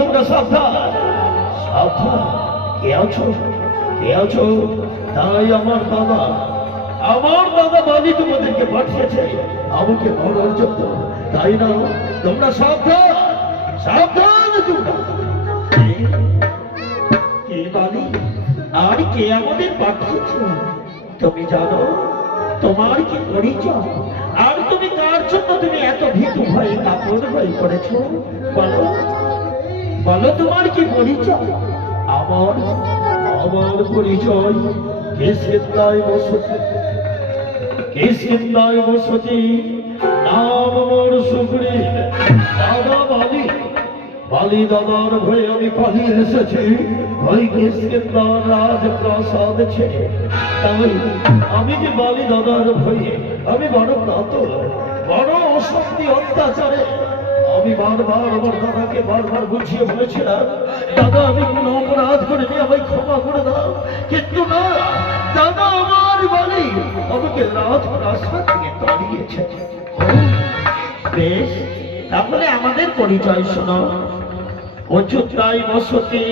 তোমরা সাবধান সাবধান। কে আছো কে আছো? তাই আমার দাদা বালি তোমাদেরকে পাঠিয়েছে আমাকে ধরার জন্য, তাই না? তোমরা সাবধান সাবধান তোমরা। কে বালি আর কে আমাদের পাঠিয়েছে তুমি জানো? তোমার কি পরিচয়? আর তুমি কার জন্য তুমি এত ভীতু ভয়ে কাপড় ভয় করেছো? বলো বলো তোমার কি পরিচয়? আমার আমার পরিচয় কেশিন্দায় বসতি, নাম মোর সুগ্রীব। দাদা বালি বালি দাদার ভয়ে আমি পালিয়ে এসেছি ওই কেশিন্দার রাজপ্রাসাদ ছেড়ে। তাই আমি যে বালি দাদার ভয়ে আমি বড় কাতর, বড় অশান্তি অত্যাচারে আমি বারবার আমার দাদাকে বারবার বুঝিয়ে বলেছিলাম, দাদা আমি কোনো অপরাধ করিনি, আমায় ক্ষমা করে দাও। কিন্তু না, দাদা আমার বালি আমাকে রাজপ্রাসাদ থেকে তাড়িয়েছে। বেশ, তাহলে আমাদের পরিচয় শোনো। অযোধ্যায় বসতি